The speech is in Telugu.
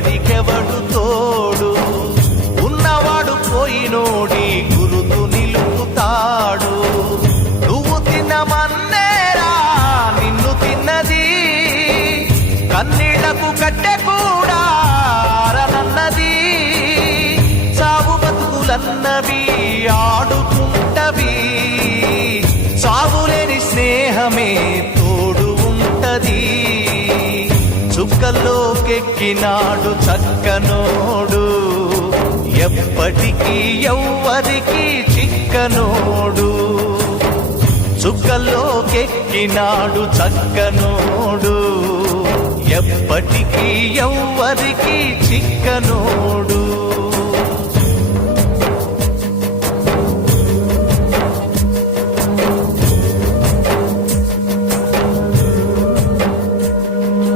ఎవ్వడికెవడు తోడు, ఉన్నవాడు పోయినోడి గురుతు నిలుపుతాడు. నువ్వు తినమన్నేరా నిన్ను తిన్నది, కన్నీళ్లకు కట్టె కూడా ఆరనన్నది. సాగు బతుకులన్నవి ఆడుకుంటవి, సాగులేని స్నేహమే తోడు ఉంటది. చుక్కల్లోకెక్కినాడు చక్కనోడు, ఎప్పటికీ ఎవ్వరికి చిక్కనోడు. చుక్కల్లోకెక్కినాడు చక్కనోడు, ఎప్పటికీ ఎవ్వరికి చిక్కనోడు.